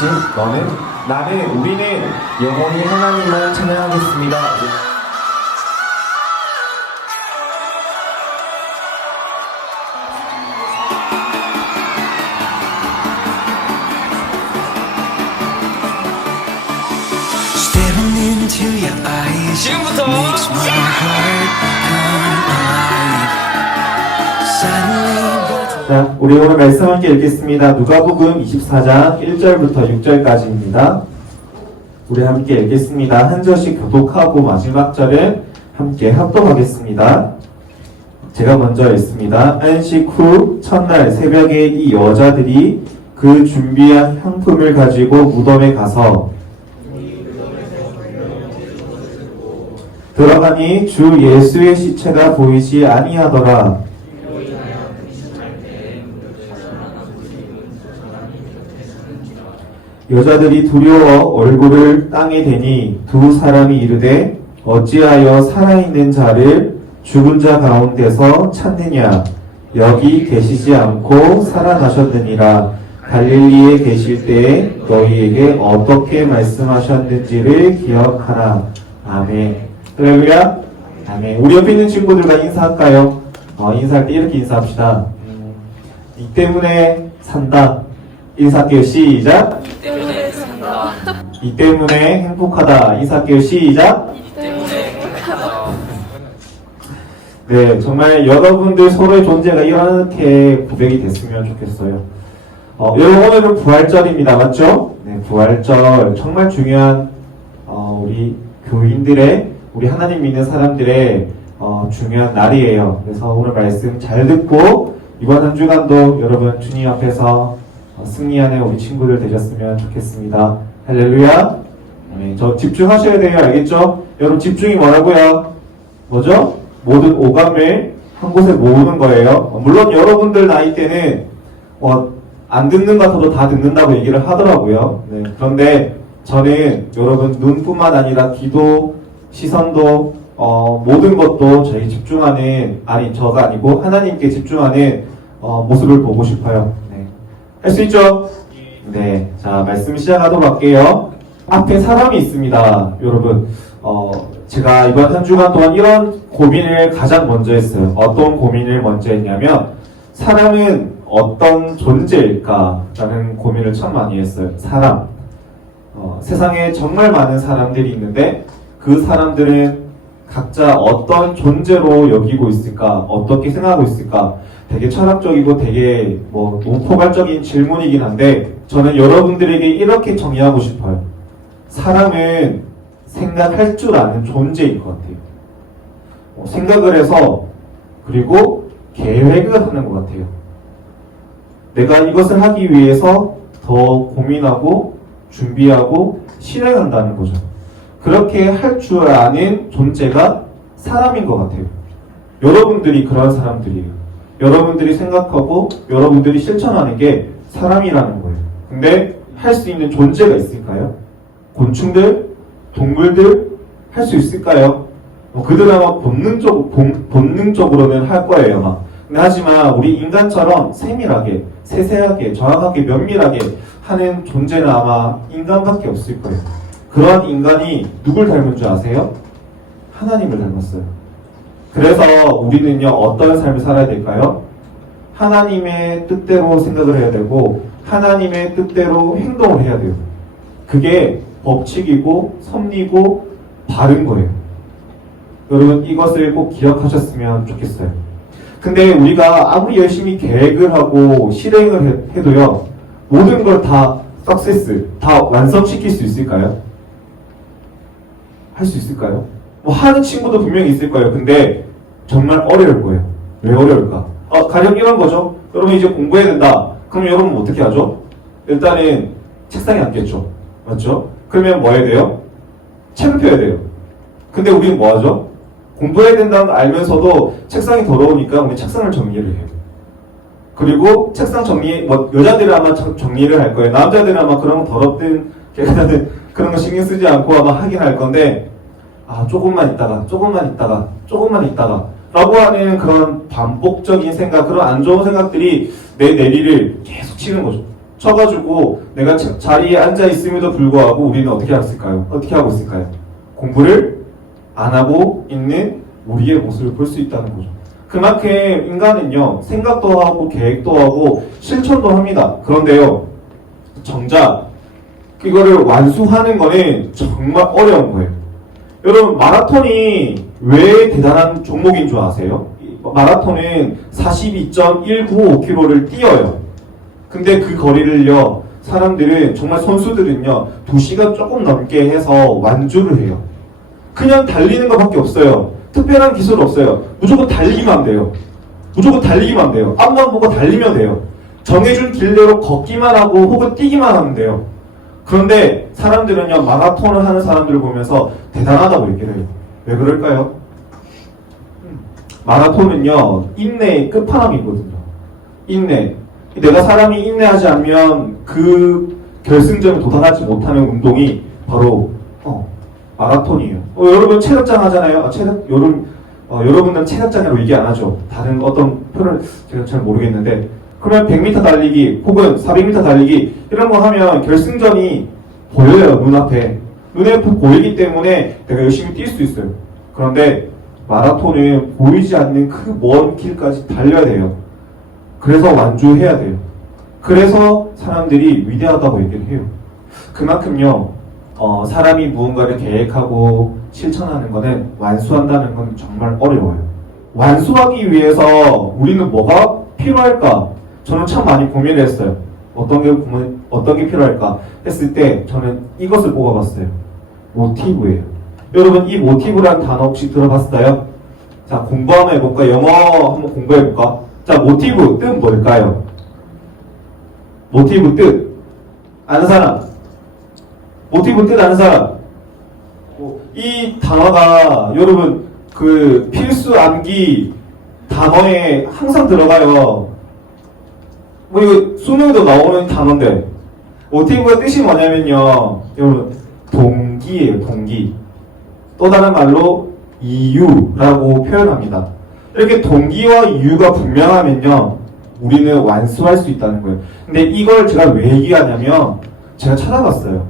너는, 나는, 우리는 영원히 하나님만 찬양하겠습니다. 지금부터 자, 우리 오늘 말씀 함께 읽겠습니다. 누가복음 24장 1절부터 6절까지입니다. 우리 함께 읽겠습니다. 한 절씩 교독하고 마지막 절은 함께 합독하겠습니다. 제가 먼저 읽습니다. 안식 후 첫날 새벽에 이 여자들이 그 준비한 향품을 가지고 무덤에 가서 들어가니 주 예수의 시체가 보이지 아니하더라. 여자들이 두려워 얼굴을 땅에 대니 두 사람이 이르되 어찌하여 살아있는 자를 죽은 자 가운데서 찾느냐. 여기 계시지 않고 살아나셨느니라. 갈릴리에 계실 때에 너희에게 어떻게 말씀하셨는지를 기억하라. 아멘. 할렐루야. 아멘. 우리 옆에 있는 친구들과 인사할까요? 인사할 때 이렇게 인사합시다. 이 때문에 산다. 인사할게요. 시작. 이 때문에 산다. 이 때문에 행복하다. 인사할게요. 시작. 이 때문에 행복하다. 네, 정말 여러분들 서로의 존재가 이렇게 고백이 됐으면 좋겠어요. 여러분 오늘은 부활절입니다. 맞죠? 네, 부활절 정말 중요한 우리 교인들의 우리 하나님 믿는 사람들의 중요한 날이에요. 그래서 오늘 말씀 잘 듣고 이번 한 주간도 여러분 주님 앞에서 승리하는 우리 친구들 되셨으면 좋겠습니다. 할렐루야. 네, 저 집중하셔야 돼요. 알겠죠? 여러분 집중이 뭐라고요? 뭐죠? 모든 오감을 한 곳에 모으는 거예요. 물론 여러분들 나이 때는 안 듣는 것 같아도 다 듣는다고 얘기를 하더라고요. 네, 그런데 저는 여러분 눈뿐만 아니라 귀도 시선도 모든 것도 저희 집중하는 저가 아니고 하나님께 집중하는 모습을 보고 싶어요. 네. 할 수 있죠? 네. 자, 말씀 시작하도록 할게요. 앞에 사람이 있습니다. 여러분 제가 이번 한 주간 동안 이런 고민을 가장 먼저 했어요. 어떤 고민을 먼저 했냐면 사람은 어떤 존재일까? 라는 고민을 참 많이 했어요. 사람. 세상에 정말 많은 사람들이 있는데 그 사람들은 각자 어떤 존재로 여기고 있을까? 어떻게 생각하고 있을까? 되게 철학적이고 되게 너무 포괄적인 질문이긴 한데 저는 여러분들에게 이렇게 정의하고 싶어요. 사람은 생각할 줄 아는 존재인 것 같아요. 생각을 해서 그리고 계획을 하는 것 같아요. 내가 이것을 하기 위해서 더 고민하고 준비하고 실행한다는 거죠. 그렇게 할 줄 아는 존재가 사람인 것 같아요. 여러분들이 그런 사람들이에요. 여러분들이 생각하고 여러분들이 실천하는 게 사람이라는 거예요. 근데 할 수 있는 존재가 있을까요? 곤충들? 동물들? 할 수 있을까요? 그들 아마 본능적으로는 할 거예요. 막. 근데 하지만 우리 인간처럼 세밀하게, 세세하게, 정확하게, 면밀하게 하는 존재는 아마 인간밖에 없을 거예요. 그러한 인간이 누굴 닮은 줄 아세요? 하나님을 닮았어요. 그래서 우리는요, 어떤 삶을 살아야 될까요? 하나님의 뜻대로 생각을 해야 되고 하나님의 뜻대로 행동을 해야 돼요. 그게 법칙이고 섭리고 바른 거예요. 여러분 이것을 꼭 기억하셨으면 좋겠어요. 근데 우리가 아무리 열심히 계획을 하고 실행을 해도요, 모든 걸 다 석세스, 다 완성시킬 수 있을까요? 할 수 있을까요? 하는 친구도 분명히 있을 거예요. 근데 정말 어려울 거예요. 왜 어려울까? 가령 이런 거죠. 여러분 이제 공부해야 된다. 그럼 여러분 어떻게 하죠? 일단은 책상에 앉겠죠. 맞죠? 그러면 뭐 해야 돼요? 책을 펴야 돼요. 근데 우리는 뭐 하죠? 공부해야 된다는 걸 알면서도 책상이 더러우니까 우리 책상을 정리를 해요. 그리고 책상 정리, 여자들은 아마 정리를 할 거예요. 남자들은 아마 그런 거 더럽든 걔네들은 그런 거 신경 쓰지 않고 아마 하긴 할 건데, 조금만 있다가 라고 하는 그런 반복적인 생각, 그런 안 좋은 생각들이 내 내리를 계속 치는 거죠. 쳐가지고 내가 자리에 앉아 있음에도 불구하고 우리는 어떻게 했을까요? 어떻게 하고 있을까요? 공부를 안 하고 있는 우리의 모습을 볼 수 있다는 거죠. 그만큼 인간은요, 생각도 하고 계획도 하고 실천도 합니다. 그런데요, 정작 이거를 완수하는 거는 정말 어려운 거예요. 여러분, 마라톤이 왜 대단한 종목인 줄 아세요? 마라톤은 42.195km를 뛰어요. 근데 그 거리를요, 사람들은, 정말 선수들은요, 2시간 조금 넘게 해서 완주를 해요. 그냥 달리는 것밖에 없어요. 특별한 기술 없어요. 무조건 달리기만 돼요. 무조건 달리기만 돼요. 앞만 보고 달리면 돼요. 정해준 길대로 걷기만 하고 혹은 뛰기만 하면 돼요. 그런데 사람들은요, 마라톤을 하는 사람들을 보면서 대단하다고 얘기를 해요. 왜 그럴까요? 마라톤은요, 인내의 끝판왕이거든요. 인내. 내가 사람이 인내하지 않으면 그 결승점에 도달하지 못하는 운동이 바로 마라톤이에요. 여러분 체력장 하잖아요. 여러분은 체력장이라고 얘기 안 하죠. 다른 어떤 표를 제가 잘 모르겠는데, 그러면 100m 달리기 혹은 400m 달리기 이런 거 하면 결승전이 보여요. 눈앞에. 눈에 보이기 때문에 내가 열심히 뛸 수 있어요. 그런데 마라톤은 보이지 않는 그 먼 길까지 달려야 돼요. 그래서 완주해야 돼요. 그래서 사람들이 위대하다고 얘기를 해요. 그만큼요, 사람이 무언가를 계획하고 실천하는 것은 완수한다는 건 정말 어려워요. 완수하기 위해서 우리는 뭐가 필요할까? 저는 참 많이 고민을 했어요. 어떤 게 필요할까? 했을 때 저는 이것을 뽑아봤어요. 모티브예요. 여러분, 이 모티브라는 단어 혹시 들어봤어요? 자, 공부 한번 해볼까? 영어 한번 공부해볼까? 자, 모티브, 뜻 뭘까요? 모티브 뜻 아는 사람? 모티브 뜻 아는 사람? 이 단어가 여러분 그 필수 암기 단어에 항상 들어가요. 뭐 이거 수능에도 나오는 단어인데, 모티브의 뜻이 뭐냐면요, 여러분 동기예요. 동기. 또 다른 말로 이유라고 표현합니다. 이렇게 동기와 이유가 분명하면요, 우리는 완수할 수 있다는 거예요. 근데 이걸 제가 왜 얘기하냐면, 제가 찾아봤어요.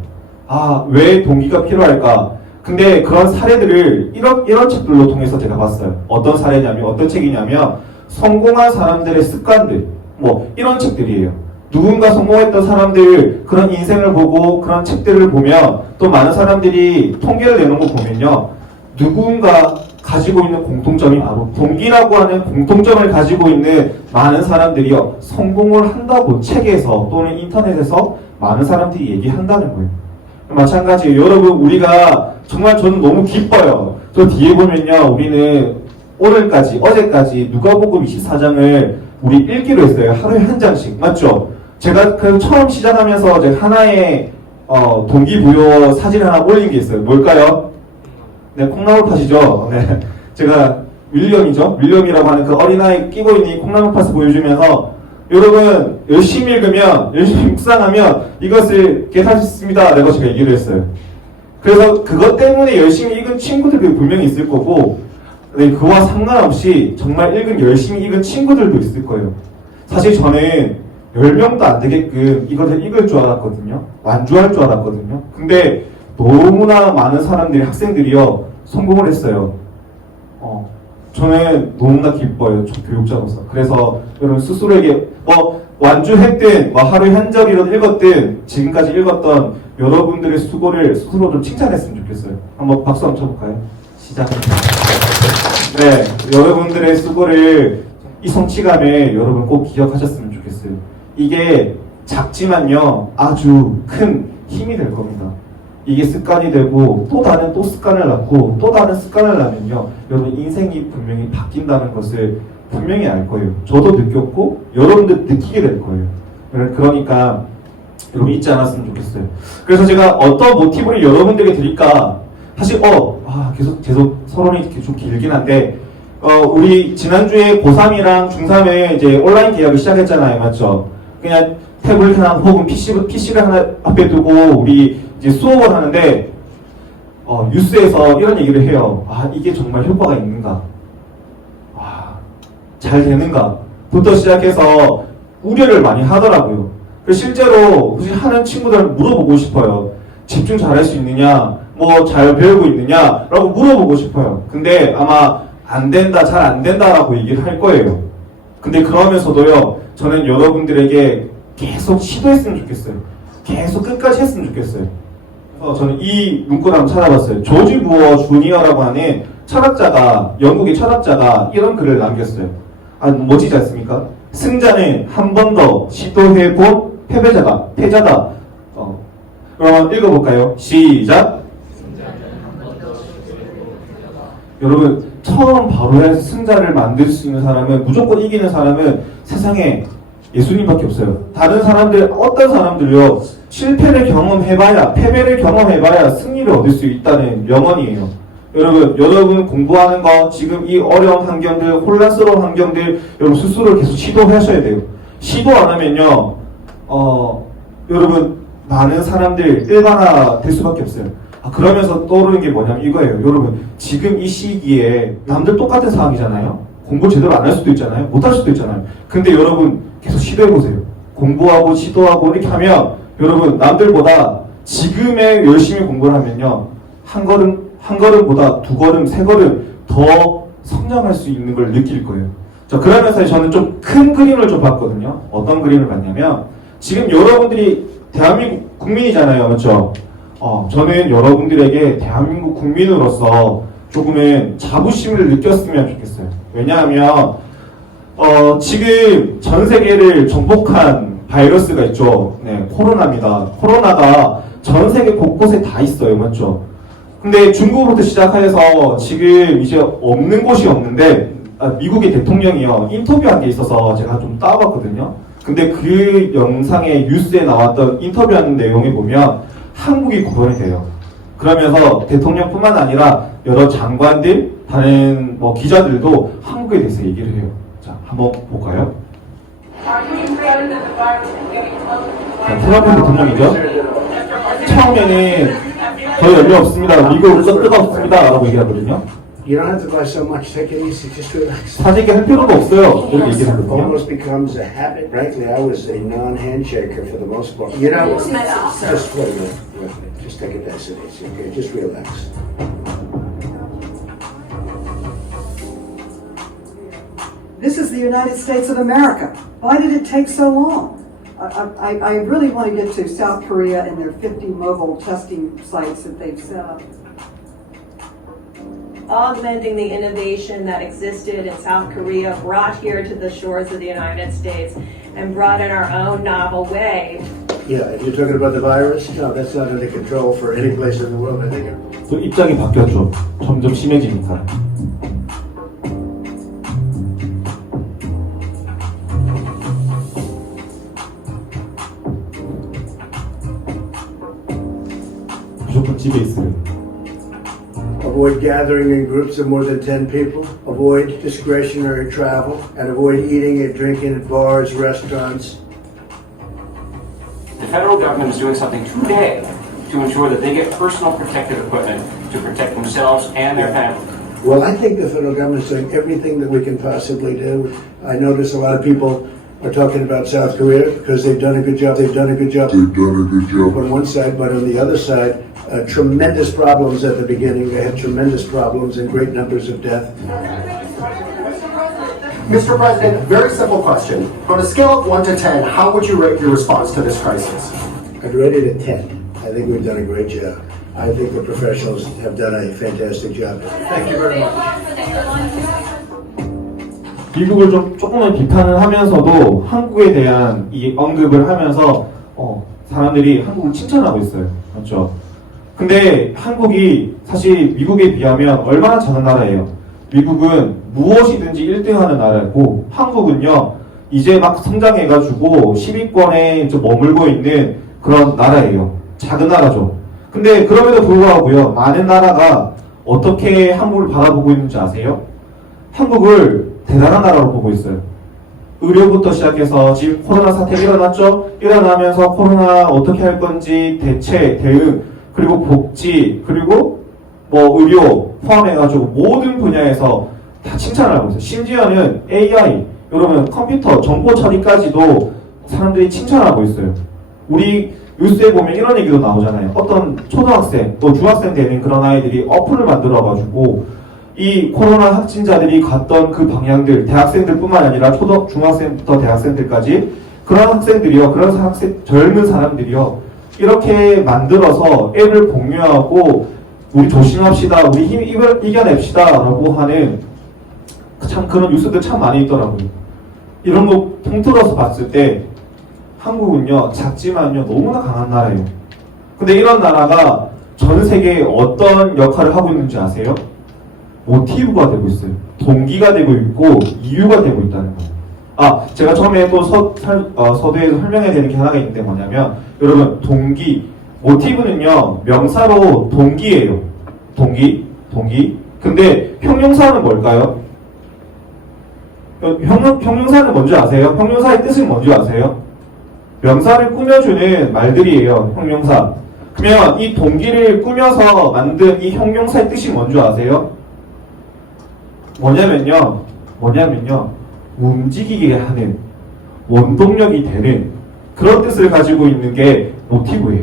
왜 동기가 필요할까? 근데 그런 사례들을 이런 책들로 통해서 제가 봤어요. 어떤 사례냐면, 어떤 책이냐면, 성공한 사람들의 습관들, 뭐 이런 책들이에요. 누군가 성공했던 사람들 그런 인생을 보고 그런 책들을 보면, 또 많은 사람들이 통계를 내놓은 거 보면요, 누군가 가지고 있는 공통점이 바로 동기라고 하는 공통점을 가지고 있는 많은 사람들이요, 성공을 한다고 책에서 또는 인터넷에서 많은 사람들이 얘기한다는 거예요. 마찬가지예요. 여러분, 우리가 정말 저는 너무 기뻐요. 저 뒤에 보면요, 우리는 오늘까지, 어제까지 누가복음 24장을 우리 읽기로 했어요. 하루에 한 장씩. 맞죠? 제가 그 처음 시작하면서 제가 하나의 동기부여 사진 하나 올린 게 있어요. 뭘까요? 네, 콩나물 팥이죠. 네. 제가 윌리엄이라고 하는 그 어린아이 끼고 있는 이 콩나물 팥을 보여주면서, 여러분 열심히 읽으면, 열심히 묵상하면 이것을 깨달을 수 있습니다 라고 제가 얘기를 했어요. 그래서 그것 때문에 열심히 읽은 친구들도 분명히 있을 거고, 네, 그와 상관없이 정말 열심히 읽은 친구들도 있을 거예요. 사실 저는 10명도 안 되게끔 이것을 읽을 줄 알았거든요. 완주할 줄 알았거든요. 근데 너무나 많은 사람들이, 학생들이요, 성공을 했어요. 저는 너무나 기뻐요. 저 교육자로서. 그래서 여러분 스스로에게 완주했든 하루에 한 절이라도 읽었든 지금까지 읽었던 여러분들의 수고를 스스로 좀 칭찬했으면 좋겠어요. 한번 박수 한번 쳐볼까요? 시작. 네, 여러분들의 수고를, 이 성취감에 여러분 꼭 기억하셨으면 좋겠어요. 이게 작지만요, 아주 큰 힘이 될 겁니다. 이게 습관이 되고 또 다른 습관을 낳고 또 다른 습관을 낳으면요, 여러분 인생이 분명히 바뀐다는 것을 분명히 알 거예요. 저도 느꼈고 여러분들 느끼게 될 거예요. 그러니까 여러분 잊지 않았으면 좋겠어요. 그래서 제가 어떤 모티브를 여러분들에게 드릴까, 사실 계속 서론이 좀 길긴 한데, 우리 지난주에 고3이랑 중3에 이제 온라인 계약을 시작했잖아요. 맞죠? 그냥 태블릿 하나 혹은 PC를 하나 앞에 두고 우리 이제 수업을 하는데, 뉴스에서 이런 얘기를 해요. 이게 정말 효과가 있는가? 잘 되는가? 부터 시작해서 우려를 많이 하더라고요. 그래서 실제로 혹시 하는 친구들 물어보고 싶어요. 집중 잘할 수 있느냐, 뭐 잘 배우고 있느냐라고 물어보고 싶어요. 근데 아마 안 된다, 잘 안 된다라고 얘기를 할 거예요. 근데 그러면서도요, 저는 여러분들에게 계속 시도했으면 좋겠어요. 계속 끝까지 했으면 좋겠어요. 그래서 저는 이 문구를 한번 찾아봤어요. 조지 무어 주니어라고 하는 철학자가, 영국의 철학자가 이런 글을 남겼어요. 아, 멋지지 않습니까? 승자는 한 번 더 시도해본 패자다. 그럼 읽어볼까요? 시작! 여러분, 처음 바로 해서 승자를 만들 수 있는 사람은, 무조건 이기는 사람은 세상에 예수님밖에 없어요. 다른 사람들, 어떤 사람들요, 실패를 경험해봐야, 패배를 경험해봐야 승리를 얻을 수 있다는 명언이에요. 여러분 공부하는 거, 지금 이 어려운 환경들, 혼란스러운 환경들, 여러분 스스로 계속 시도하셔야 돼요. 시도 안 하면요, 여러분, 많은 사람들 일반화 될 수밖에 없어요. 그러면서 떠오르는 게 뭐냐면 이거예요. 여러분, 지금 이 시기에 남들 똑같은 상황이잖아요. 공부 제대로 안 할 수도 있잖아요. 못 할 수도 있잖아요. 근데 여러분 계속 시도해보세요. 공부하고 시도하고 이렇게 하면 여러분 남들보다 지금에 열심히 공부를 하면요, 한 걸음보다 두 걸음, 세 걸음 더 성장할 수 있는 걸 느낄 거예요. 자, 그러면서 저는 좀 큰 그림을 좀 봤거든요. 어떤 그림을 봤냐면, 지금 여러분들이 대한민국 국민이잖아요. 그렇죠? 저는 여러분들에게 대한민국 국민으로서 조금은 자부심을 느꼈으면 좋겠어요. 왜냐하면 지금 전 세계를 정복한 바이러스가 있죠. 네, 코로나입니다. 코로나가 전 세계 곳곳에 다 있어요. 맞죠? 근데 중국으로부터 시작해서 지금 이제 없는 곳이 없는데, 미국의 대통령이요, 인터뷰한 게 있어서 제가 좀 따봤거든요. 근데 그 영상에 뉴스에 나왔던 인터뷰하는 내용에 보면 한국이 구분이 돼요. 그러면서 대통령뿐만 아니라 여러 장관들, 다른 기자들도 한국에 대해서 얘기를 해요. 자, 한번 볼까요? 자, 트럼프 대통령이죠. 처음에는 거의 열려 없습니다. 미국 뜨겁습니다. 라고 얘기하거든요. You don't have to buy so much. Take it easy. Just relax. 사직에 할 필요도 없어요. 이렇게 얘기를 하거든요. Almost becomes a habit. Frankly, I was a non-handshaker for the most part. You know, just wait a minute. Wait a minute. Just take it as it is. Okay, just relax. This is the United States of America. Why did it take so long? I really want to get to South Korea and their 50 mobile testing sites that they've set up. Augmenting the innovation that existed in South Korea, brought here to the shores of the United States, and brought in our own novel way. Yeah, if you're talking about the virus, no, that's not under control for any place in the world. I think. 또 입장이 바뀌었죠. 점점 심해지니까. 무조건 집에 있어요. Avoid gathering in groups of more than 10 people. Avoid discretionary travel. And avoid eating and drinking at bars, restaurants. The federal government is doing something today to ensure that they get personal protective equipment to protect themselves and their families. Well, I think the federal government is doing everything that we can possibly do. I notice a lot of people are talking about South Korea because they've done a good job. They've done a good job on one side, but on the other side, tremendous problems at the beginning. They had tremendous problems and great numbers of death. Mr. President, very simple question. On a scale of 1 to 10, how would you rate your response to this crisis? I'd rate it a 10. I think we've done a great job. I think the professionals have done a fantastic job. Thank you very much. 미국을 조금은 비판을 하면서도 한국에 대한 이 언급을 하면서 사람들이 한국을 칭찬하고 있어요. 맞죠? 근데 한국이 사실 미국에 비하면 얼마나 작은 나라예요. 미국은 무엇이든지 1등하는 나라고, 한국은요 이제 막 성장해가지고 10위권에 좀 머물고 있는 그런 나라예요. 작은 나라죠. 근데 그럼에도 불구하고요, 많은 나라가 어떻게 한국을 바라보고 있는지 아세요? 한국을 대단한 나라로 보고 있어요. 의료부터 시작해서 지금 코로나 사태 일어났죠? 일어나면서 코로나 어떻게 할 건지 대응, 그리고 복지, 그리고 의료 포함해가지고 모든 분야에서 다 칭찬을 하고 있어요. 심지어는 AI, 여러분 컴퓨터 정보 처리까지도 사람들이 칭찬하고 있어요. 우리 뉴스에 보면 이런 얘기도 나오잖아요. 어떤 초등학생, 또 중학생 되는 그런 아이들이 어플을 만들어가지고 이 코로나 확진자들이 갔던 그 방향들, 대학생들뿐만 아니라 중학생부터 대학생들까지 그런 학생들이요, 그런 젊은 사람들이요, 이렇게 만들어서 앱을 공유하고 우리 조심합시다, 우리 이걸 이겨냅시다라고 하는 참 그런 뉴스들 참 많이 있더라고요. 이런 거 통틀어서 봤을 때 한국은요, 작지만요, 너무나 강한 나라예요. 근데 이런 나라가 전 세계에 어떤 역할을 하고 있는지 아세요? 모티브가 되고 있어요. 동기가 되고 있고 이유가 되고 있다는 거예요. 제가 처음에 또 서두에서 설명해야 되는 게 하나가 있는데 뭐냐면, 여러분, 동기, 모티브는요, 명사로 동기예요. 동기. 근데 형용사는 뭘까요? 형용사는 뭔지 아세요? 형용사의 뜻은 뭔지 아세요? 명사를 꾸며주는 말들이에요, 형용사. 그러면 이 동기를 꾸며서 만든 이 형용사의 뜻이 뭔지 아세요? 뭐냐면요, 움직이게 하는, 원동력이 되는 그런 뜻을 가지고 있는 게 모티브예요.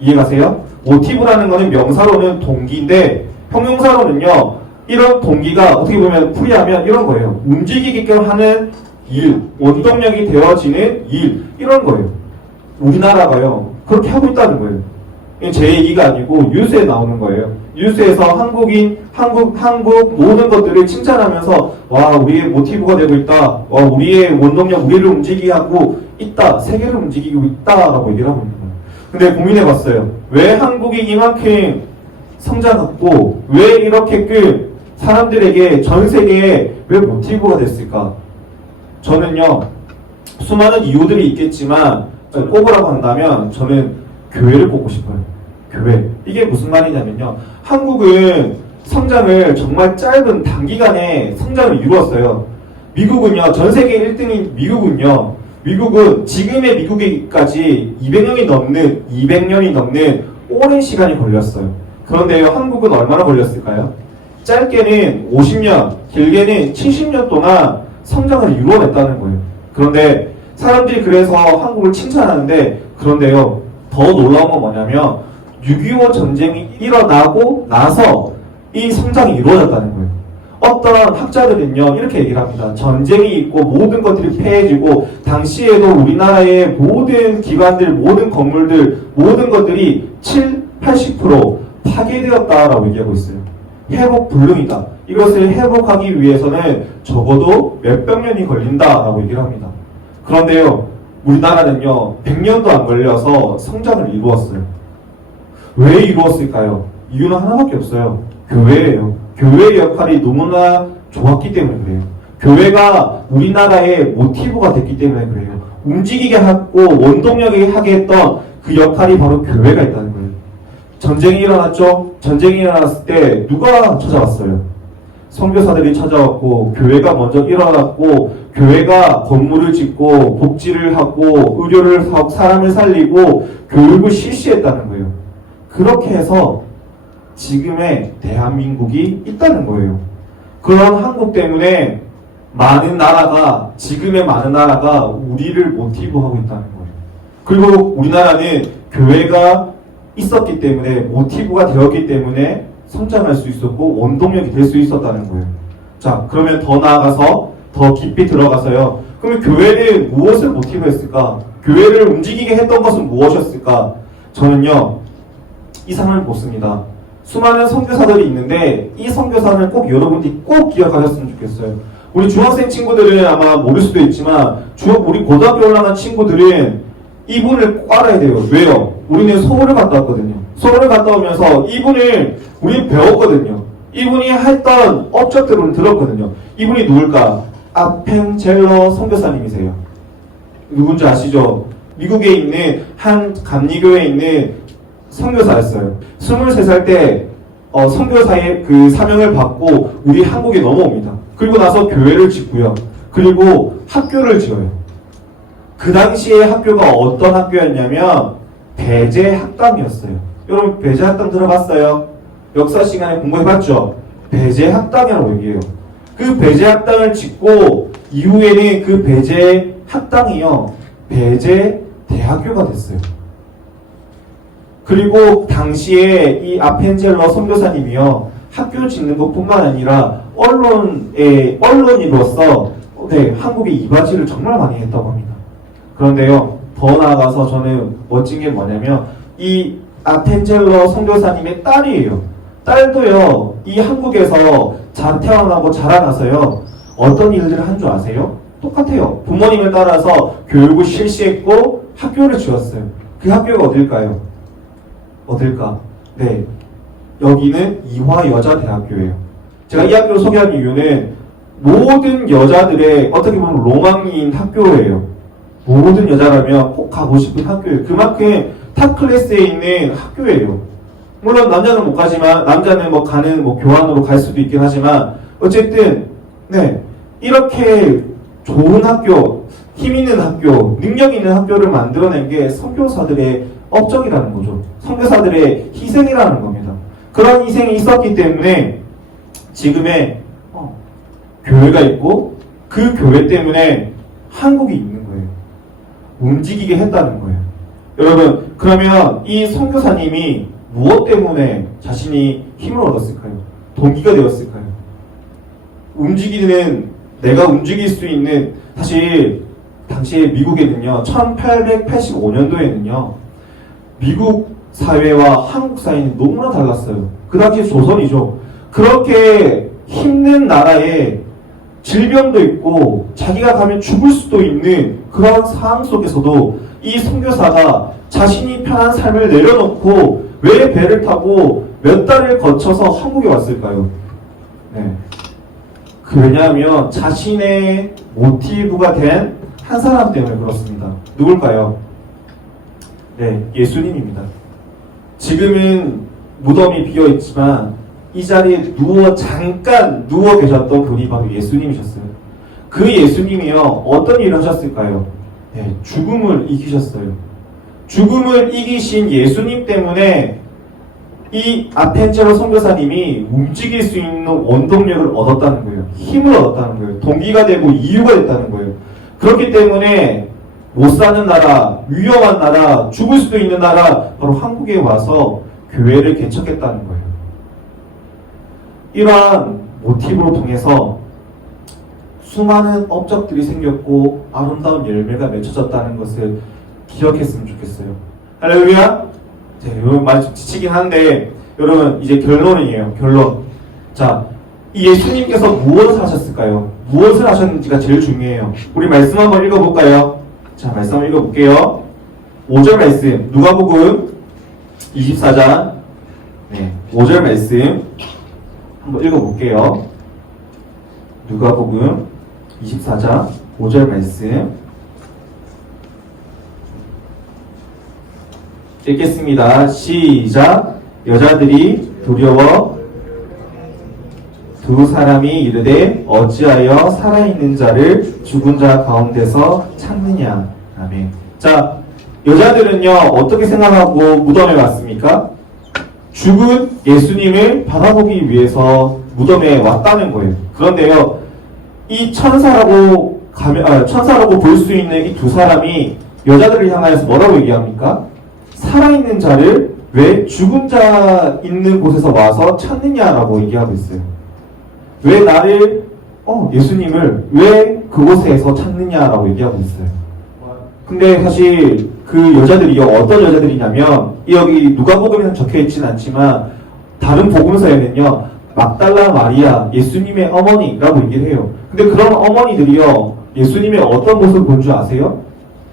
이해가세요? 모티브라는 거는 명사로는 동기인데, 형용사로는요, 이런 동기가 어떻게 보면 풀이하면 이런 거예요. 움직이게끔 하는 일, 원동력이 되어지는 일, 이런 거예요. 우리나라가요, 그렇게 하고 있다는 거예요. 제 얘기가 아니고 뉴스에 나오는 거예요. 뉴스에서 한국 모든 것들을 칭찬하면서, 와, 우리의 모티브가 되고 있다. 우리의 원동력, 우리를 움직이게 하고 있다. 세계를 움직이고 있다라고 얘기를 하고 있는 거예요. 근데 고민해봤어요. 왜 한국이 이만큼 성장했고, 왜 이렇게끔 사람들에게 전 세계에 왜 모티브가 됐을까? 저는요, 수많은 이유들이 있겠지만 꼽으라고 한다면 저는 교회를 꼽고 싶어요. 교회. 이게 무슨 말이냐면요, 한국은 성장을 정말 짧은 단기간에 성장을 이루었어요. 미국은요, 전 세계 1등인 미국은 지금의 미국에까지 200년이 넘는 오랜 시간이 걸렸어요. 그런데요, 한국은 얼마나 걸렸을까요? 짧게는 50년, 길게는 70년 동안 성장을 이루어냈다는 거예요. 그런데 사람들이 그래서 한국을 칭찬하는데, 그런데요, 더 놀라운 건 뭐냐면 6.25 전쟁이 일어나고 나서 이 성장이 이루어졌다는 거예요. 어떤 학자들은요, 이렇게 얘기를 합니다. 전쟁이 있고 모든 것들이 폐해지고 당시에도 우리나라의 모든 기관들, 모든 건물들, 모든 것들이 80% 파괴되었다라고 얘기하고 있어요. 회복 불능이다. 이것을 회복하기 위해서는 적어도 몇백 년이 걸린다라고 얘기를 합니다. 그런데요, 우리나라는요, 100년도 안 걸려서 성장을 이루었어요. 왜 이루었을까요? 이유는 하나밖에 없어요. 교회예요. 교회의 역할이 너무나 좋았기 때문에 그래요. 교회가 우리나라의 모티브가 됐기 때문에 그래요. 움직이게 하고 원동력이 하게 했던 그 역할이 바로 교회가 있다는 거예요. 전쟁이 일어났죠? 전쟁이 일어났을 때 누가 찾아왔어요? 선교사들이 찾아왔고, 교회가 먼저 일어났고, 교회가 건물을 짓고, 복지를 하고, 의료를 하고, 사람을 살리고, 교육을 실시했다는 거예요. 그렇게 해서 지금의 대한민국이 있다는 거예요. 그런 한국 때문에 지금의 많은 나라가 우리를 모티브하고 있다는 거예요. 그리고 우리나라는 교회가 있었기 때문에, 모티브가 되었기 때문에 성장할 수 있었고 원동력이 될 수 있었다는 거예요. 자, 그러면 더 나아가서 더 깊이 들어가서요, 그러면 교회는 무엇을 모티브했을까? 교회를 움직이게 했던 것은 무엇이었을까? 저는요, 이 상을 보습니다. 수많은 선교사들이 있는데 이 선교사를 꼭 여러분들이 꼭 기억하셨으면 좋겠어요. 우리 중학생 친구들은 아마 모를 수도 있지만 우리 고등학교 올라간 친구들은 이분을 꼭 알아야 돼요. 왜요? 우리는 서울을 갔다 왔거든요. 서울을 갔다 오면서 이분을 우리 배웠거든요. 이분이 했던 업적들을 들었거든요. 이분이 누굴까? 아펜젤러 선교사님이세요. 누군지 아시죠? 미국에 있는 한 감리교회에 있는 선교사였어요. 23살 때 선교사의 그 사명을 받고 우리 한국에 넘어옵니다. 그리고 나서 교회를 짓고요. 그리고 학교를 지어요. 그 당시에 학교가 어떤 학교였냐면 배제학당이었어요. 여러분 배제학당 들어봤어요? 역사 시간에 공부해봤죠? 배제학당이라고 얘기해요. 그 배제학당을 짓고 이후에는 그 배제학당이요, 배제 대학교가 됐어요. 그리고 당시에 이 아펜젤러 선교사님이요, 학교 짓는 것뿐만 아니라 언론인으로서 한국의 이바지를 정말 많이 했다고 합니다. 그런데요, 더 나아가서 저는 멋진 게 뭐냐면 이 아펜젤러 선교사님의 딸이에요. 딸도요, 이 한국에서 태어나고 자라나서요, 어떤 일들을 한 줄 아세요? 똑같아요. 부모님을 따라서 교육을 실시했고 학교를 지었어요. 그 학교가 어딜까요? 어딜까? 네, 여기는 이화여자대학교예요. 제가 이 학교를 소개한 이유는 모든 여자들의 어떻게 보면 로망인 학교예요. 모든 여자라면 꼭 가고 싶은 학교예요. 그만큼 탑 클래스에 있는 학교예요. 물론 남자는 못 가지만, 남자는 교환으로 갈 수도 있긴 하지만, 어쨌든 네, 이렇게 좋은 학교, 힘 있는 학교, 능력 있는 학교를 만들어낸 게 선교사들의 업적이라는 거죠. 선교사들의 희생이라는 겁니다. 그런 희생이 있었기 때문에 지금의 교회가 있고 그 교회 때문에 한국이 있는 거예요. 움직이게 했다는 거예요. 여러분, 그러면 이 선교사님이 무엇 때문에 자신이 힘을 얻었을까요? 동기가 되었을까요? 내가 움직일 수 있는, 사실 당시에 미국에는요, 1885년도에는요 미국 사회와 한국 사회는 너무나 달랐어요. 그 당시 조선이죠. 그렇게 힘든 나라에 질병도 있고 자기가 가면 죽을 수도 있는 그런 상황 속에서도 이 선교사가 자신이 편한 삶을 내려놓고 왜 배를 타고 몇 달을 거쳐서 한국에 왔을까요? 네. 왜냐하면 자신의 모티브가 된 한 사람 때문에 그렇습니다. 누굴까요? 네, 예수님입니다. 지금은 무덤이 비어있지만 이 자리에 잠깐 누워 계셨던 분이 바로 예수님이셨어요. 그 예수님이요, 어떤 일을 하셨을까요? 네, 죽음을 이기셨어요. 죽음을 이기신 예수님 때문에 이 아펜젤러 선교사님이 움직일 수 있는 원동력을 얻었다는 거예요. 힘을 얻었다는 거예요. 동기가 되고 이유가 됐다는 거예요. 그렇기 때문에 못 사는 나라, 위험한 나라, 죽을 수도 있는 나라, 바로 한국에 와서 교회를 개척했다는 거예요. 이러한 모티브로 통해서 수많은 업적들이 생겼고 아름다운 열매가 맺혀졌다는 것을 기억했으면 좋겠어요. 할렐루야! 네, 여러분 많이 좀 지치긴 한데, 여러분 이제 결론이에요. 결론. 자, 이 예수님께서 무엇을 하셨을까요? 무엇을 하셨는지가 제일 중요해요. 우리 말씀 한번 읽어볼까요? 자, 말씀 한번 읽어볼게요. 5절 말씀, 누가복음 24장 5절 말씀 한번 읽어볼게요. 누가복음 24장 5절 말씀 읽겠습니다. 시작. 여자들이 두려워 두 사람이 이르되 어찌하여 살아있는 자를 죽은 자 가운데서 찾느냐. 아멘. 자, 여자들은요 어떻게 생각하고 무덤에 왔습니까? 죽은 예수님을 받아보기 위해서 무덤에 왔다는 거예요. 그런데요, 이 천사라고 볼 수 있는 이 두 사람이 여자들을 향하여서 뭐라고 얘기합니까? 살아있는 자를 왜 죽은 자 있는 곳에서 와서 찾느냐라고 얘기하고 있어요. 왜 나를, 예수님을 왜 그곳에서 찾느냐라고 얘기하고 있어요. 근데 사실 그 여자들이요, 어떤 여자들이냐면, 여기 누가복음에는 적혀있진 않지만 다른 복음서에는요, 막달라 마리아, 예수님의 어머니라고 얘기를 해요. 근데 그런 어머니들이요, 예수님의 어떤 모습을 본 줄 아세요?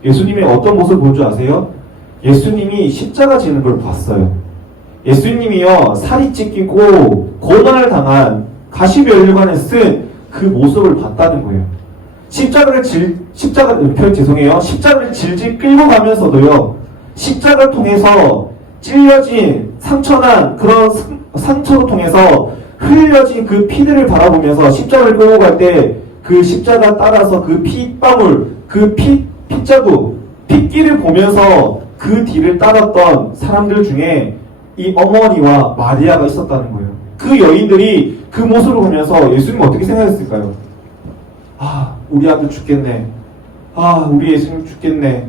예수님의 어떤 모습을 본 줄 아세요? 예수님이 십자가 지는 걸 봤어요. 예수님이요, 살이 찢기고 고난을 당한 가시면류관을 쓴 그 모습을 봤다는 거예요. 십자가를 질질 끌고 가면서도요, 십자가를 통해서 찔려진 상처난 그런 상처로 통해서 흘려진 그 피들을 바라보면서 십자가를 끌고 갈 때 그 십자가 따라서 그 피방울, 그 핏자국, 핏기를 보면서 그 뒤를 따랐던 사람들 중에 이 어머니와 마리아가 있었다는 거예요. 그 여인들이 그 모습을 보면서 예수님 어떻게 생각했을까요? 아, 우리 아들 죽겠네. 아, 우리 예수님 죽겠네.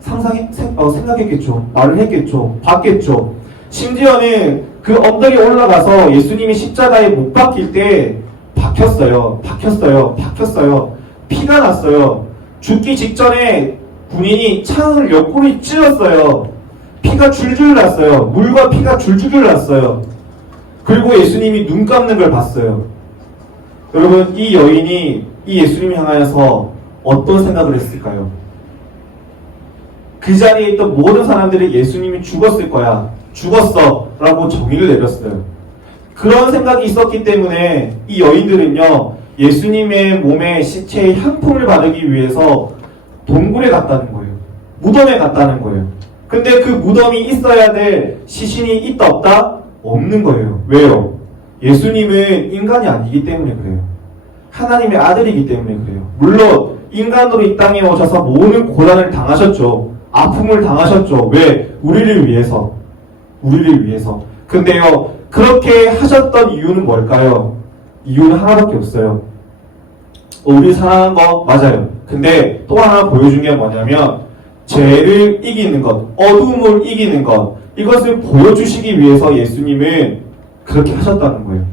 생각했겠죠. 말을 했겠죠. 봤겠죠. 심지어는 그 언덕에 올라가서 예수님이 십자가에 못 박힐 때 박혔어요. 피가 났어요. 죽기 직전에 군인이 창을 옆구리 찔렀어요. 피가 줄줄 났어요. 물과 피가 줄줄 났어요. 그리고 예수님이 눈 감는 걸 봤어요. 여러분, 이 여인이 이 예수님 향하여서 어떤 생각을 했을까요? 그 자리에 있던 모든 사람들이 예수님이 죽었을 거야. 죽었어. 라고 정의를 내렸어요. 그런 생각이 있었기 때문에 이 여인들은요, 예수님의 몸에 시체의 향품을 바르기 위해서 동굴에 갔다는 거예요. 무덤에 갔다는 거예요. 근데 그 무덤이 있어야 될 시신이 있다 없다? 없는 거예요. 왜요? 예수님은 인간이 아니기 때문에 그래요. 하나님의 아들이기 때문에 그래요. 물론 인간으로 이 땅에 오셔서 모든 고난을 당하셨죠. 아픔을 당하셨죠. 왜? 우리를 위해서. 근데요, 그렇게 하셨던 이유는 뭘까요? 이유는 하나밖에 없어요. 우리 사랑한 거 맞아요. 근데 또 하나 보여준 게 뭐냐면 죄를 이기는 것, 어둠을 이기는 것, 이것을 보여주시기 위해서 예수님은 그렇게 하셨다는 거예요.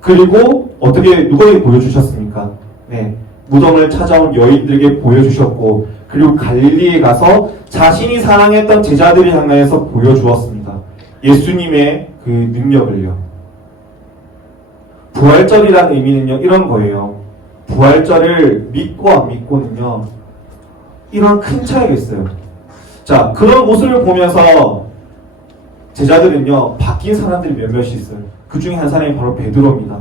그리고 누구에게 보여주셨습니까? 네, 무덤을 찾아온 여인들에게 보여주셨고, 그리고 갈릴리에 가서 자신이 사랑했던 제자들을 향하여서 보여주었습니다. 예수님의 그 능력을요. 부활절이라는 의미는요, 이런 거예요. 부활절을 믿고 안 믿고는요, 이런 큰 차이가 있어요. 자, 그런 모습을 보면서 제자들은요, 바뀐 사람들이 몇몇이 있어요. 그 중에 한 사람이 바로 베드로입니다.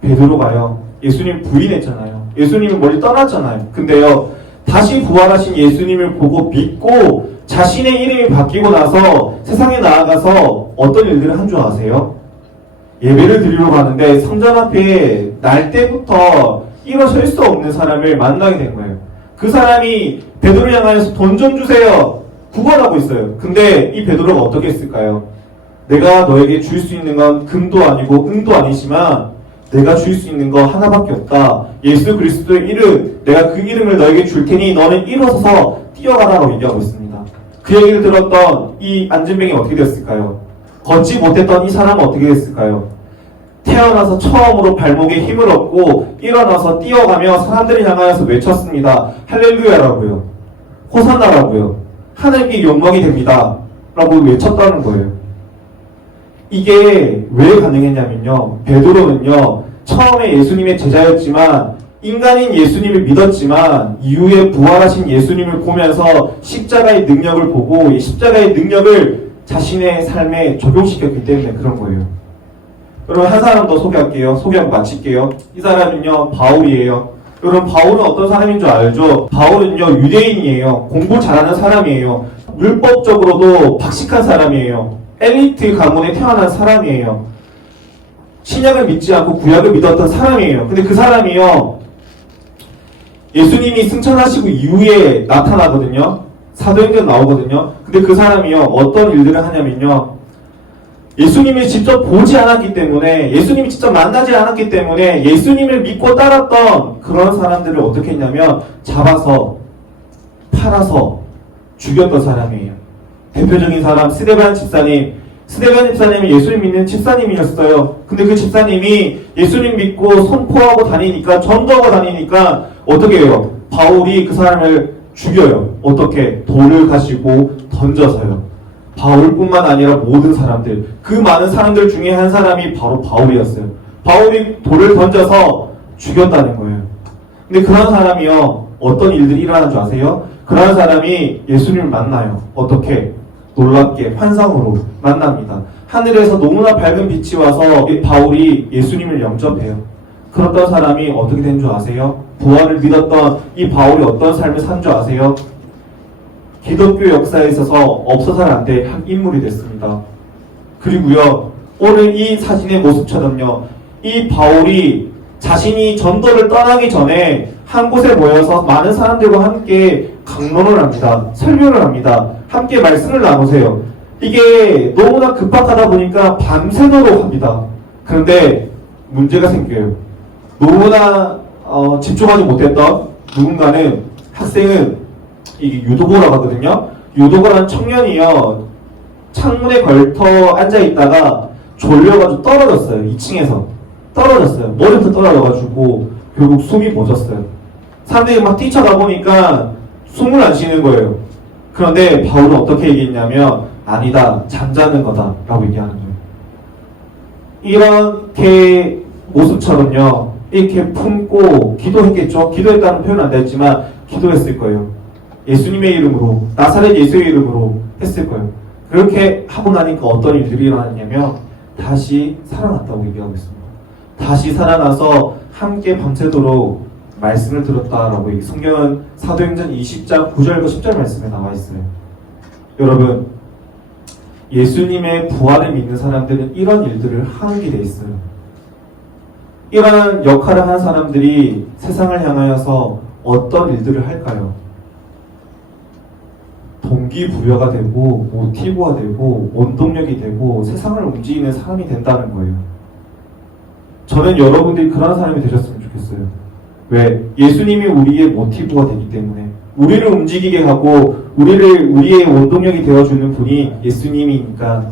베드로가요, 예수님 부인했잖아요. 예수님이 멀리 떠났잖아요. 근데요, 다시 부활하신 예수님을 보고 믿고 자신의 이름이 바뀌고 나서 세상에 나아가서 어떤 일들을 한 줄 아세요? 예배를 드리러 가는데 성전 앞에 날 때부터 일어설 수 없는 사람을 만나게 된 거예요. 그 사람이 베드로를 향하여서 돈 좀 주세요. 구걸하고 있어요. 근데 이 베드로가 어떻게 했을까요? 내가 너에게 줄 수 있는 건 금도 아니고 은도 아니지만 내가 줄 수 있는 거 하나밖에 없다. 예수 그리스도의 이름, 내가 그 이름을 너에게 줄 테니 너는 일어서서 뛰어가라고 얘기하고 있습니다. 그 얘기를 들었던 이 안진뱅이 어떻게 됐을까요? 걷지 못했던 이 사람은 어떻게 됐을까요? 태어나서 처음으로 발목에 힘을 얻고 일어나서 뛰어가며 사람들을 향하여서 외쳤습니다. 할렐루야라고요. 호산나라고요. 하나님께 영광이 됩니다. 라고 외쳤다는 거예요. 이게 왜 가능했냐면요. 베드로는요, 처음에 예수님의 제자였지만 인간인 예수님을 믿었지만 이후에 부활하신 예수님을 보면서 십자가의 능력을 보고 이 십자가의 능력을 자신의 삶에 적용시켰기 때문에 그런 거예요. 여러분, 한 사람 더 소개할게요. 소개하고 마칠게요. 이 사람은요, 바울이에요. 여러분, 바울은 어떤 사람인 줄 알죠? 바울은요, 유대인이에요. 공부 잘하는 사람이에요. 율법적으로도 박식한 사람이에요. 엘리트 가문에 태어난 사람이에요. 신약을 믿지 않고 구약을 믿었던 사람이에요. 근데 그 사람이요, 예수님이 승천하시고 이후에 나타나거든요. 사도행전 나오거든요. 근데 그 사람이요, 어떤 일들을 하냐면요, 예수님을 직접 보지 않았기 때문에, 예수님이 직접 만나지 않았기 때문에 예수님을 믿고 따랐던 그런 사람들을 어떻게 했냐면 잡아서 팔아서 죽였던 사람이에요. 대표적인 사람 스데반 집사님. 스데반 집사님이 예수님 믿는 집사님이었어요. 근데 그 집사님이 예수님 믿고 선포하고 다니니까, 전도하고 다니니까 어떻게 해요? 바울이 그 사람을 죽여요. 어떻게? 돌을 가지고 던져서요. 바울뿐만 아니라 모든 사람들, 그 많은 사람들 중에 한 사람이 바로 바울이었어요. 바울이 돌을 던져서 죽였다는 거예요. 근데 그런 사람이요, 어떤 일들이 일어나는 줄 아세요? 그런 사람이 예수님을 만나요. 어떻게? 놀랍게 환상으로 만납니다. 하늘에서 너무나 밝은 빛이 와서 바울이 예수님을 영접해요. 그랬던 사람이 어떻게 된 줄 아세요? 부활을 믿었던 이 바울이 어떤 삶을 산 줄 아세요? 기독교 역사에 있어서 없어서는 안 될 한 인물이 됐습니다. 그리고요, 오늘 이 사진의 모습처럼요, 이 바울이 자신이 전도를 떠나기 전에 한 곳에 모여서 많은 사람들과 함께 강론을 합니다. 설교를 합니다. 함께 말씀을 나누세요. 이게 너무나 급박하다 보니까 밤새도록 합니다. 그런데 문제가 생겨요. 너무나 집중하지 못했던 누군가는 학생은 이게 유도고라고 하거든요. 유도고라는 청년이요. 창문에 걸터 앉아있다가 졸려가지고 떨어졌어요. 2층에서. 떨어졌어요. 머리부터 떨어져가지고 결국 숨이 멎었어요. 사람들이 막 뛰쳐가 보니까 숨을 안 쉬는 거예요. 그런데 바울은 어떻게 얘기했냐면 아니다. 잠자는 거다. 라고 얘기하는 거예요. 이렇게 모습처럼요. 이렇게 품고 기도했겠죠. 기도했다는 표현은 안 됐지만 기도했을 거예요. 예수님의 이름으로, 나사렛 예수의 이름으로 했을 거예요. 그렇게 하고 나니까 어떤 일들이 일어났냐면 다시 살아났다고 얘기하고 있습니다. 다시 살아나서 함께 밤새도록 말씀을 들었다라고 성경은 사도행전 20장 9절과 10절 말씀에 나와 있어요. 여러분, 예수님의 부활을 믿는 사람들은 이런 일들을 하는 게 돼 있어요. 이런 역할을 하는 사람들이 세상을 향하여서 어떤 일들을 할까요? 동기부여가 되고 모티브가 되고 원동력이 되고 세상을 움직이는 사람이 된다는 거예요. 저는 여러분들이 그런 사람이 되셨으면 좋겠어요. 왜? 예수님이 우리의 모티브가 되기 때문에 우리를 움직이게 하고 우리의 원동력이 되어주는 분이 예수님이니까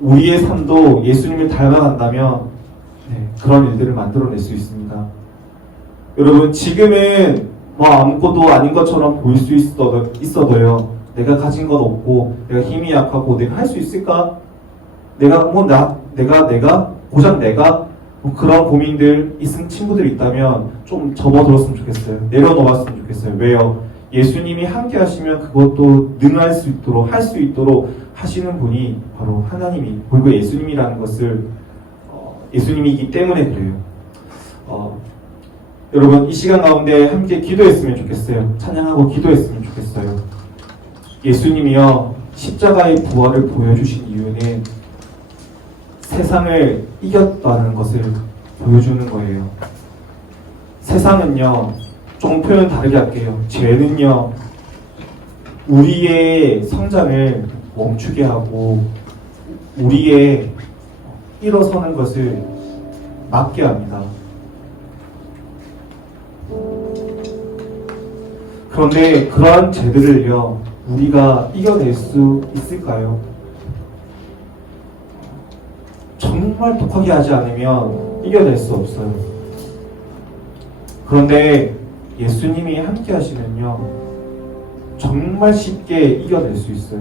우리의 삶도 예수님을 닮아간다면 그런 일들을 만들어낼 수 있습니다. 여러분, 지금은 뭐 아무것도 아닌 것처럼 보일 수 있어도요. 내가 가진 것 없고 내가 힘이 약하고 내가 할 수 있을까? 내가 고작 내가 뭐 그런 고민들 있은 친구들이 있다면 좀 접어들었으면 좋겠어요. 내려놓았으면 좋겠어요. 왜요? 예수님이 함께 하시면 그것도 능할 수 있도록 할 수 있도록 하시는 분이 바로 하나님이 그리고 예수님이라는 것을 예수님이기 때문에 그래요. 여러분, 이 시간 가운데 함께 기도했으면 좋겠어요. 찬양하고 기도했으면 좋겠어요. 예수님이요, 십자가의 부활을 보여주신 이유는 세상을 이겼다는 것을 보여주는 거예요. 세상은요, 조금 표현 다르게 할게요. 죄는요, 우리의 성장을 멈추게 하고 우리의 일어서는 것을 막게 합니다. 그런데 그러한 죄들을요, 우리가 이겨낼 수 있을까요? 정말 독하게 하지 않으면 이겨낼 수 없어요. 그런데 예수님이 함께 하시면요, 정말 쉽게 이겨낼 수 있어요.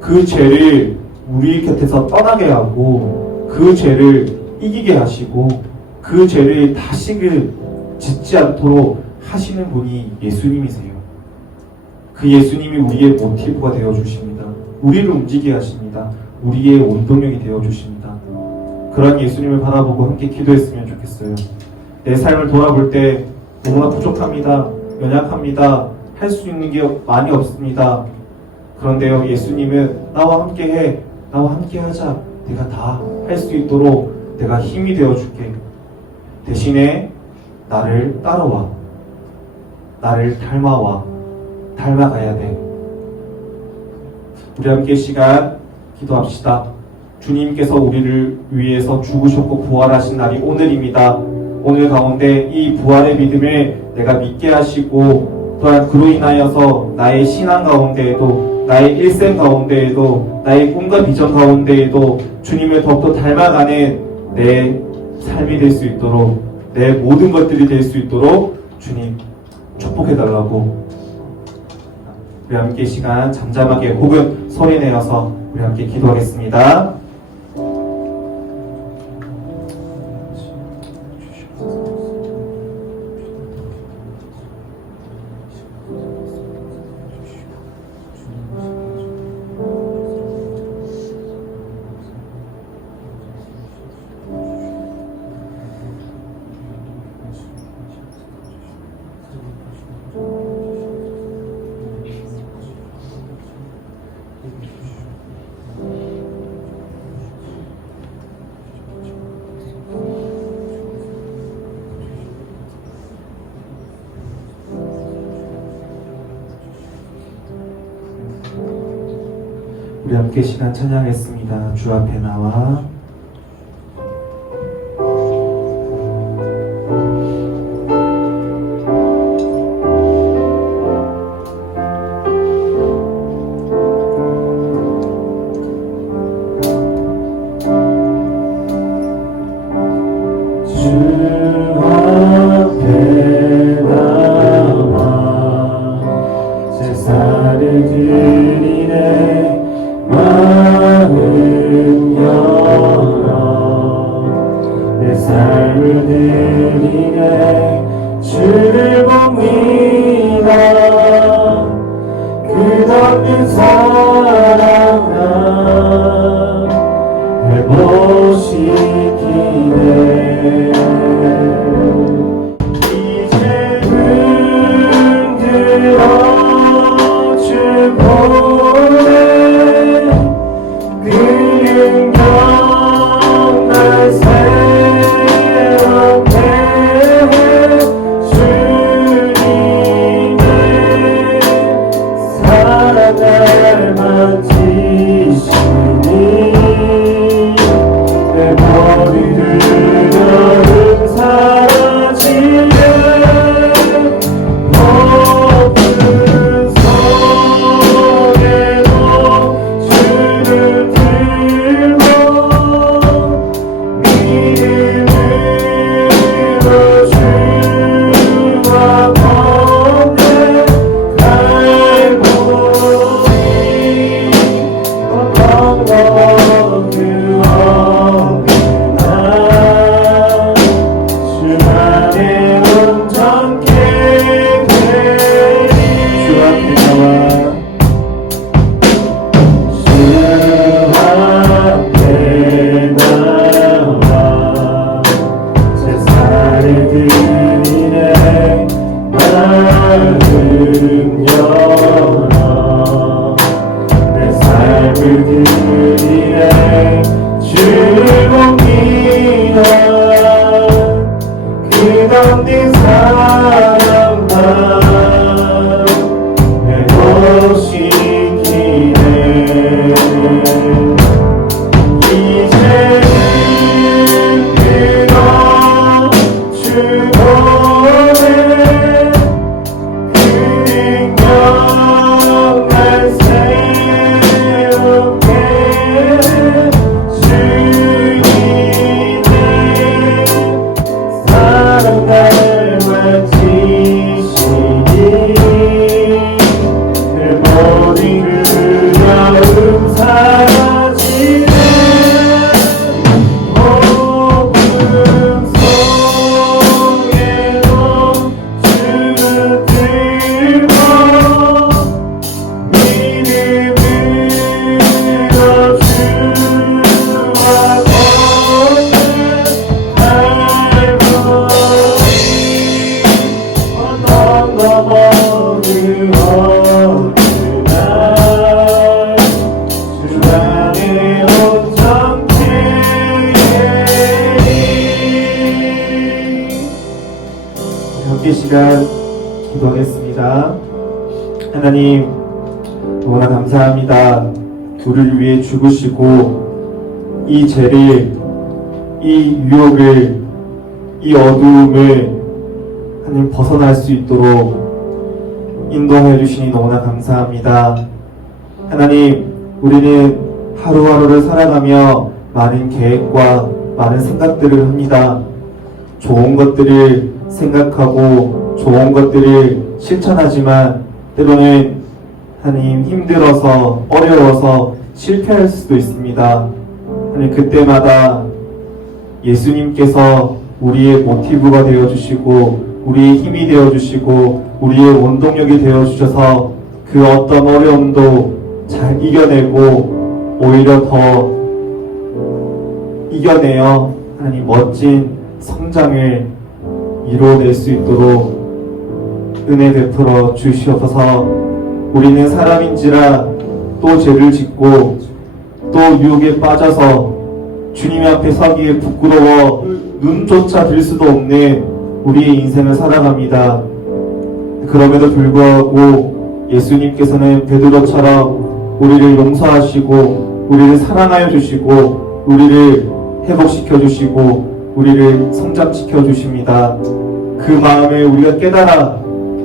그 죄를 우리 곁에서 떠나게 하고 그 죄를 이기게 하시고 그 죄를 다시 짓지 않도록 하시는 분이 예수님이세요. 그 예수님이 우리의 모티브가 되어주십니다. 우리를 움직이게 하십니다. 우리의 원동력이 되어주십니다. 그런 예수님을 바라보고 함께 기도했으면 좋겠어요. 내 삶을 돌아볼 때 너무나 부족합니다. 연약합니다. 할 수 있는 게 많이 없습니다. 그런데요, 예수님은 나와 함께해. 나와 함께하자. 내가 다 할 수 있도록 내가 힘이 되어줄게. 대신에 나를 따라와. 나를 닮아가야 돼. 우리 함께 시간 기도합시다. 주님께서 우리를 위해서 죽으셨고 부활하신 날이 오늘입니다. 오늘 가운데 이 부활의 믿음을 내가 믿게 하시고 또한 그로 인하여서 나의 신앙 가운데에도 나의 일생 가운데에도 나의 꿈과 비전 가운데에도 주님을 더욱더 닮아가는 내 삶이 될 수 있도록 내 모든 것들이 될 수 있도록 주님 축복해달라고 우리 함께 시간 잠잠하게 혹은 소리 내어서 우리 함께 기도하겠습니다. 우리 함께 시간 찬양했습니다. 주 앞에 나와 함께 시간 기도하겠습니다. 하나님, 너무나 감사합니다. 우리를 위해 죽으시고 이 죄를, 이 유혹을, 이 어두움을 하나님 벗어날 수 있도록 인도하여 주시니 너무나 감사합니다. 하나님, 우리는 하루하루를 살아가며 많은 계획과 많은 생각들을 합니다. 좋은 것들을 생각하고 좋은 것들을 실천하지만 때로는 하나님 힘들어서 어려워서 실패할 수도 있습니다. 하나님 그때마다 예수님께서 우리의 모티브가 되어주시고 우리의 힘이 되어주시고 우리의 원동력이 되어주셔서 그 어떤 어려움도 잘 이겨내고 오히려 더 이겨내어 하나님 멋진 성장을 이루어낼 수 있도록 은혜 베풀어 주시옵소서. 우리는 사람인지라 또 죄를 짓고 또 유혹에 빠져서 주님 앞에 서기에 부끄러워 눈조차 들 수도 없는 우리의 인생을 살아갑니다. 그럼에도 불구하고 예수님께서는 베드로처럼 우리를 용서하시고 우리를 사랑하여 주시고 우리를 회복시켜 주시고 우리를 성장시켜 주십니다. 그 마음을 우리가 깨달아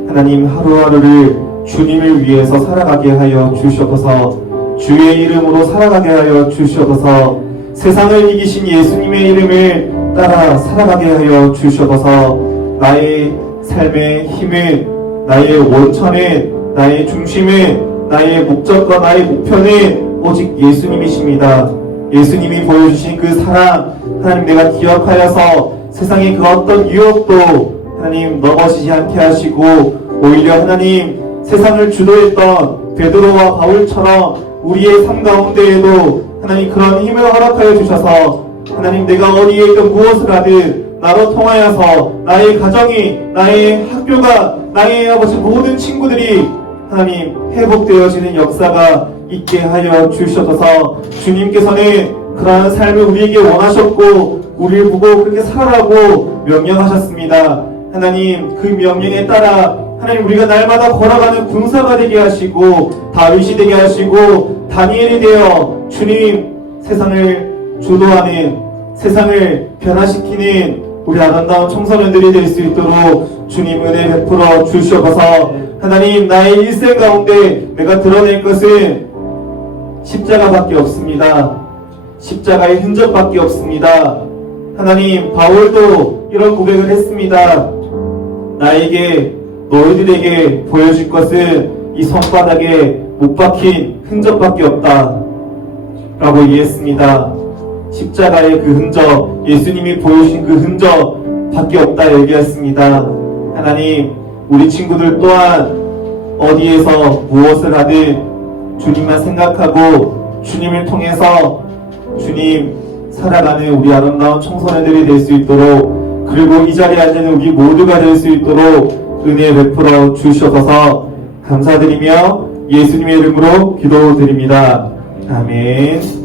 하나님 하루하루를 주님을 위해서 살아가게 하여 주시옵소서. 주의 이름으로 살아가게 하여 주시옵소서. 세상을 이기신 예수님의 이름을 따라 살아가게 하여 주시옵소서. 나의 삶의 힘은, 나의 원천은, 나의 중심은, 나의 목적과 나의 목표는 오직 예수님이십니다. 예수님이 보여주신 그 사랑, 하나님 내가 기억하여서 세상의 그 어떤 유혹도 하나님 넘어지지 않게 하시고 오히려 하나님 세상을 주도했던 베드로와 바울처럼 우리의 삶 가운데에도 하나님 그런 힘을 허락하여 주셔서 하나님 내가 어디에 있든 무엇을 하든 나로 통하여서 나의 가정이, 나의 학교가, 나의 아버지 모든 친구들이 하나님 회복되어지는 역사가 있게 하여 주셔서 주님께서는 그러한 삶을 우리에게 원하셨고 우리를 보고 그렇게 살아라고 명령하셨습니다. 하나님 그 명령에 따라 하나님 우리가 날마다 걸어가는 군사가 되게 하시고 다윗이 되게 하시고 다니엘이 되어 주님 세상을 주도하는, 세상을 변화시키는 우리 아름다운 청소년들이 될 수 있도록 주님 은혜 베풀어 주시옵소서. 하나님, 나의 일생 가운데 내가 드러낼 것은 십자가밖에 없습니다. 십자가의 흔적밖에 없습니다. 하나님, 바울도 이런 고백을 했습니다. 나에게 너희들에게 보여줄 것은 이 손바닥에 못 박힌 흔적밖에 없다 라고 얘기했습니다. 십자가의 그 흔적, 예수님이 보여주신 그 흔적 밖에 없다 얘기했습니다. 하나님, 우리 친구들 또한 어디에서 무엇을 하든 주님만 생각하고 주님을 통해서 주님 살아가는 우리 아름다운 청소년들이 될 수 있도록, 그리고 이 자리에 앉는 우리 모두가 될 수 있도록 은혜 베풀어 주시옵소서. 감사드리며 예수님의 이름으로 기도드립니다. 아멘.